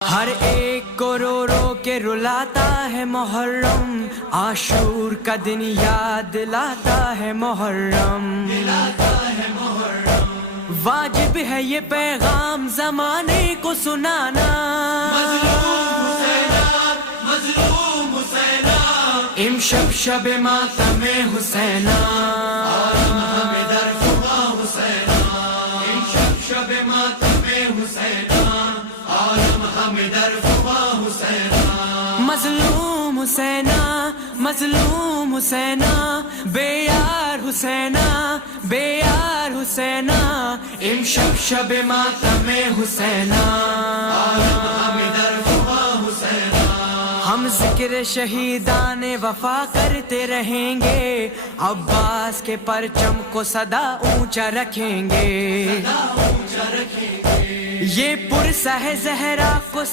ہر ایک کو رو رو کے رلاتا ہے محرم، عاشور کا دن یاد دلاتا ہے محرم، واجب ہے یہ پیغام زمانے کو سنانا، امشب شب ماتم حسینہ، شب ماتم حسینہ، مظلوم حسینہ، مظلوم حسینہ، بے یار حسینہ، بے یار حسینہ، امشب شب ماتم حسینہ، ہم ذکر شہیدان وفا کرتے رہیں گے، عباس کے پرچم کو سدا اونچا رکھیں گے، یہ پرسہ ہے زہرا کو